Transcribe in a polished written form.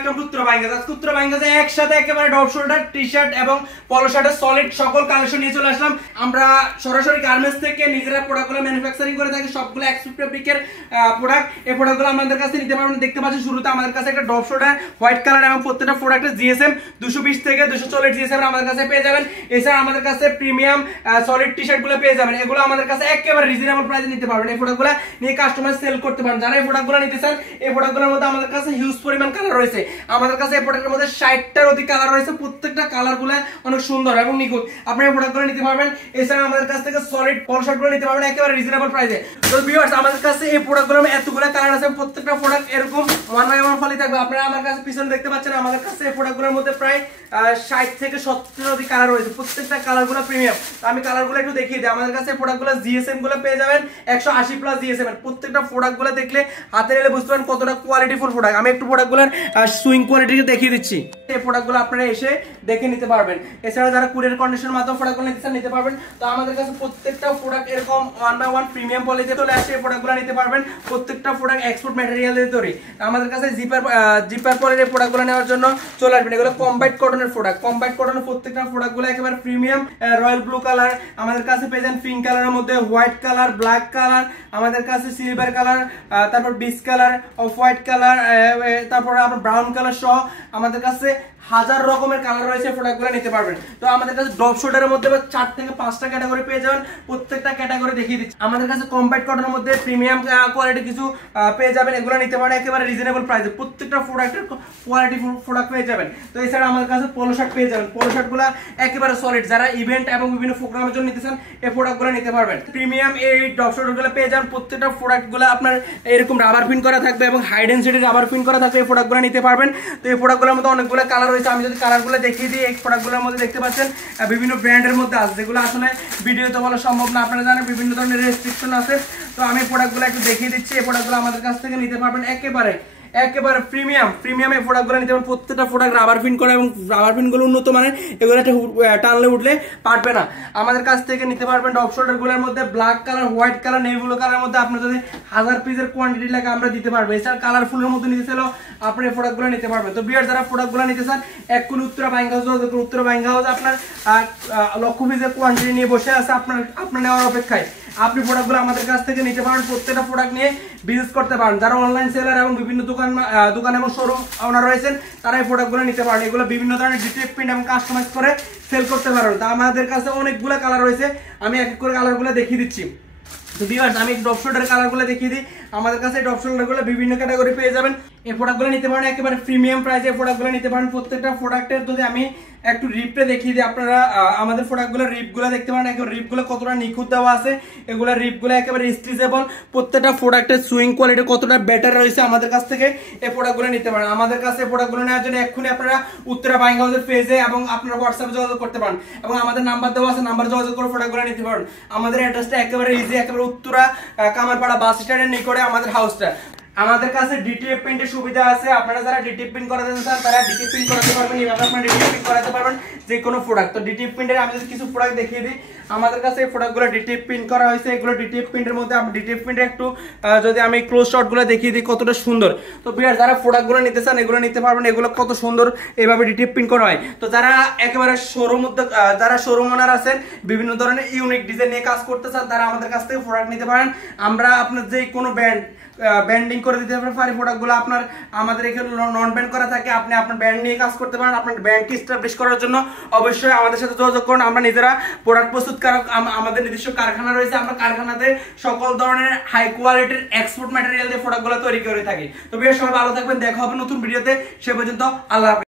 Welcome to Uttara বাইঙ্গাস। আজকে উত্তরা বাইঙ্গাসে একসাথে একেবারে ডপ শোল্ডার টি-শার্ট এবং পলো শার্টের সলিড সকল কালেকশন নিয়ে চলে আসলাম। আমরা সরাসরি গার্মেন্টস থেকে নিজেরা প্রোডাক্টগুলো ম্যানুফ্যাকচারিং করে থাকি, সবগুলো এক্সপোর্ট ফেব্রিকের প্রোডাক্ট। এই প্রোডাক্টগুলো আমাদের কাছে নিতে পারবেন। দেখতে পাচ্ছেন শুরুতে আমাদের কাছে একটা ডপ শোল্ডার হোয়াইট কালার এবং প্রত্যেকটা প্রোডাক্টের জিএসএম 220 থেকে 240 জিএসএম আমাদের কাছে পেয়ে যাবেন। এছাড়া আমাদের কাছে প্রিমিয়াম সলিড টি-শার্ট গুলো পেয়ে যাবেন। এগুলো আমাদের কাছে একেবারে রিজনেবল প্রাইসে নিতে পারবেন। এই প্রোডাক্টগুলো নিয়ে কাস্টমার সেল করতে পারেন। যারা এই প্রোডাক্টগুলো নিতে চান, এই প্রোডাক্টগুলোর মধ্যে আমাদের কাছে হিউজ পরিমাণ কালার রয়েছে। আমাদের কাছে এই প্রোডাক্টের মধ্যে 60টার অধিক কালার রয়েছে। প্রত্যেকটা কালারগুলো অনেক সুন্দর এবং নিখুঁত। আপনারা এই প্রোডাক্টগুলো নিতে পারবেন। এছাড়া আমাদের কাছ থেকে সলিড পলো শার্টগুলো নিতে পারবেন একেবারে রিজনেবল প্রাইসে। তো ভিউয়ার্স, আমাদের কাছে এই প্রোডাক্টগুলোর এতগুলো কালার আছে। প্রত্যেকটা প্রোডাক্ট এরকম 1 বাই 1 ফলি থাকবে। আপনারা আমার কাছে পিছনে দেখতে পাচ্ছেন, আমাদের কাছে এই প্রোডাক্টগুলোর মধ্যে প্রায় 60 থেকে 70 অধিক কালার রয়েছে। প্রত্যেকটা কালারগুলো প্রিমিয়াম। তো আমি কালারগুলো একটু দেখিয়ে দিই। আমাদের কাছে প্রোডাক্টগুলো জিএসএম গুলো পেয়ে যাবেন 180 প্লাস জিএসএম। প্রত্যেকটা প্রোডাক্টগুলো দেখলে হাতে নিলে বুঝতে পারেন কতটা কোয়ালিটিফুল প্রোডাক্ট। আমি একটু প্রোডাক্টগুলোর সুইং কোয়ালিটি দেখিয়ে দিচ্ছি। এই প্রোডাক্টগুলো আপনারা এসে দেখে নিতে পারবেন। এছাড়া যারা কুরিয়ার কন্ডিশনের মাধ্যমে প্রোডাক্টগুলো নিতে পারবেন। তো আমাদের কাছে প্রত্যেকটা প্রোডাক্ট এরকম 1 বাই 1 প্রিমিয়াম পলিতে চলে আসে। এই প্রোডাক্টগুলো নিতে পারবেন। প্রত্যেকটা প্রোডাক্ট এক্সপোর্ট ম্যাটেরিয়াল দিয়ে তৈরি। আমাদের কাছে জিপার পলির এই প্রোডাক্টগুলো নেওয়ার জন্য চলে আসবেন। এগুলো কম্বাইট কটনের প্রোডাক্ট। কম্বাইট কটনের প্রত্যেকটা প্রোডাক্টগুলো একেবারে প্রিমিয়াম। রয়্যাল ব্লু কালার আমাদের কাছে পেয়ে যান, পিঙ্ক কালারের মধ্যে হোয়াইট কালার, ব্ল্যাক কালার, আমাদের কাছে সিলভার কালার, তারপর beach colour, off white colour, তারপর আবার ব্রাউন কালার সহ আমাদের কাছে হাজার রকমের কালার রয়েছে। প্রোডাক্টগুলো নিতে পারবেন। তো আমাদের কাছে ড্রপ শোল্ডারের মধ্যে 4 থেকে 5টা ক্যাটাগরি পেয়ে যাবেন। প্রত্যেকটা ক্যাটাগরি দেখিয়ে দিচ্ছি। আমাদের কাছে কম্বাইট কটনের মধ্যে প্রিমিয়াম কোয়ালিটি কিছু পেয়ে যাবেন। এগুলো নিতে পারেন একেবারে রিজনেবল প্রাইসে। প্রত্যেকটা প্রোডাক্টের কোয়ালিটি প্রোডাক্ট পেয়ে যাবেন। তো এছাড়া আমাদের কাছে পলো শার্ট পেয়ে যাবেন। পলো শার্টগুলো একেবারে সলিড। যারা ইভেন্ট এবং বিভিন্ন প্রোগ্রামের জন্য নিতে চান, এই প্রোডাক্টগুলো নিতে পারবেন। প্রিমিয়াম এই ড্রপ শোল্ডারগুলো পেয়ে যাবেন। প্রত্যেকটা প্রোডাক্টগুলো আপনার এরকম রাবার পিন করা থাকবে এবং হাই ডেনসিটি রাবার পিন করা থাকবে। এই প্রোডাক্টগুলো নিতে পারবেন। তো এই প্রোডাক্টগুলোর মধ্যে অনেকগুলো কালার রয়েছে। আমি যদি কালারগুলো দেখিয়ে দিই, এই প্রোডাক্টগুলোর মধ্যে দেখতে পাচ্ছেন বিভিন্ন ব্র্যান্ডের মধ্যে আছে, যেগুলো আসলে ভিডিওতে বলা সম্ভব না। আপনারা জানেন বিভিন্ন ধরনের রেস্ট্রিকশন আছে। তো আমি প্রোডাক্টগুলো একটু দেখিয়ে দিচ্ছি। এই প্রোডাক্টগুলো আমাদের কাছ থেকে নিতে পারবেন একেবারে প্রিমিয়াম এই প্রোডাক্টগুলো নিতে পারবেন। প্রত্যেকটা প্রোডাক্ট রাবার পিন করা এবং রাবার পিনগুলো উন্নত মানের। এগুলো টানলে উঠলে পারবে না। আমাদের কাছ থেকে নিতে পারবেন ডপ শোল্ডারগুলোর মধ্যে black colour, white colour, navy blue কালারের মধ্যে আপনার যদি 1000 পিসের কোয়ান্টিটি লাগে আমরা দিতে পারবো। এছাড়া কালারফুলের মধ্যে নিতে চাইলেও আপনি এই প্রোডাক্টগুলো নিতে পারবেন। তো বিয়ার যারা প্রোডাক্টগুলো নিতে চান, এক্ষুনি Uttara buying house, Uttara buying house আপনার লক্ষ পিসের কোয়ান্টিটি নিয়ে বসে আছে আপনার নেওয়ার অপেক্ষায়। আপনি প্রোডাক্টগুলো আমাদের কাছ থেকে নিতে পারেন। প্রত্যেকটা প্রোডাক্ট নিয়ে বিজনেস করতে পারেন। যারা অনলাইন সেলার এবং বিভিন্ন দোকান এবং শোরুম ওনার রয়েছেন, তারা এই প্রোডাক্টগুলো নিতে পারেন। এগুলো বিভিন্ন ধরনের ডিটেইল প্রিন্ট এবং কাস্টমাইজ করে সেল করতে পারেন। তা আমাদের কাছে অনেকগুলো কালার রয়েছে। আমি এক এক করে কালারগুলো দেখিয়ে দিচ্ছি। তো ভিউয়ার্স, আমি ড্রপ শোল্ডার কালারগুলো দেখিয়ে দিই। আমাদের কাছে ড্রপ শোল্ডারগুলো বিভিন্ন ক্যাটাগরি পেয়ে যাবেন। এই প্রোডাক্টগুলো নিতে পারেন একেবারে প্রিমিয়াম প্রাইসে। এই প্রোডাক্টগুলো নিতে পারেন। প্রত্যেকটা প্রোডাক্টের যদি আমি একটু রিপটা দেখিয়ে দিই, আপনারা আমাদের প্রোডাক্টগুলোর রিপগুলো দেখতে পারেন। একেবারে রিপগুলো কতটা নিখুঁত দেওয়া আছে। এগুলো রিপগুলো একেবারে স্ট্রেচেবল। প্রত্যেকটা প্রোডাক্টের সুইং কোয়ালিটি কতটা বেটার রয়েছে। আমাদের কাছ থেকে এই প্রোডাক্টগুলো নিতে পারেন। আমাদের কাছে এই প্রোডাক্টগুলো নেওয়ার জন্য এক্ষুনি আপনারা উত্তরা বাইং হাউসের পেজে এবং আপনারা হোয়াটসঅ্যাপে যোগাযোগ করতে পারেন এবং আমাদের নাম্বার দেওয়া আছে, নাম্বার যোগাযোগ করে প্রোডাক্টগুলো নিতে পারেন। আমাদের অ্যাড্রেসটা একেবারে ইজি, একেবারে উত্তরা কামারপাড়া বাস স্ট্যান্ডের নিকটে আমাদের হাউসটা। আমাদের কাছে ডিটিএফ প্রিন্টের সুবিধা আছে। আপনারা যারা ডিটিএফ প্রিন্ট করাতে চান, তারা ডিটিএফ প্রিন্ট করাতে পারবেন। এইভাবে আপনারা ডিটিএফ প্রিন্ট করাতে পারবেন যে কোনো প্রোডাক্ট। তো ডিটিএফ প্রিন্টের আমি যদি কিছু প্রোডাক্ট দেখিয়ে দিই, আমাদের কাছে এই প্রোডাক্টগুলো ডিটিএফ প্রিন্ট করা হয়েছে। এগুলো ডিটিএফ প্রিন্টের মধ্যে আমি ডিটিএফ প্রিন্টের একটু যদি আমি ক্লোজ শটগুলো দেখিয়ে দিই কতটা সুন্দর। তো বিয়ার যারা প্রোডাক্টগুলো নিতে চান, এগুলো নিতে পারবেন। এগুলো কত সুন্দর এইভাবে ডিটিএফ প্রিন্ট করা হয়। তো যারা একেবারে যারা শোরুম ওনার আছেন, বিভিন্ন ধরনের ইউনিক ডিজাইন নিয়ে কাজ করতে চান, তারা আমাদের কাছ থেকে প্রোডাক্ট নিতে পারেন। আমরা আপনার যে কোনো ব্যান্ডিং করে দিতে পারি। প্রোডাক্টগুলো আপনার আমাদের এখানে নন ব্যান্ড করা থাকে। আপনি আপনার ব্র্যান্ড নিয়ে কাজ করতে পারেন। আপনার ব্র্যান্ডকে এস্টাবলিশ করার জন্য অবশ্যই আমাদের সাথে যোগাযোগ করুন। আমরা নিজেরা প্রোডাক্ট প্রস্তুতকারক, আমাদের নিজস্ব কারখানা রয়েছে। আমরা কারখানাতে সকল ধরনের হাই কোয়ালিটির এক্সপোর্ট ম্যাটেরিয়াল দিয়ে প্রোডাক্টগুলো তৈরি করে থাকি। তো বেশ সবাই ভালো থাকবেন। দেখা হবে নতুন ভিডিওতে। সে পর্যন্ত আল্লাহ হাফেজ।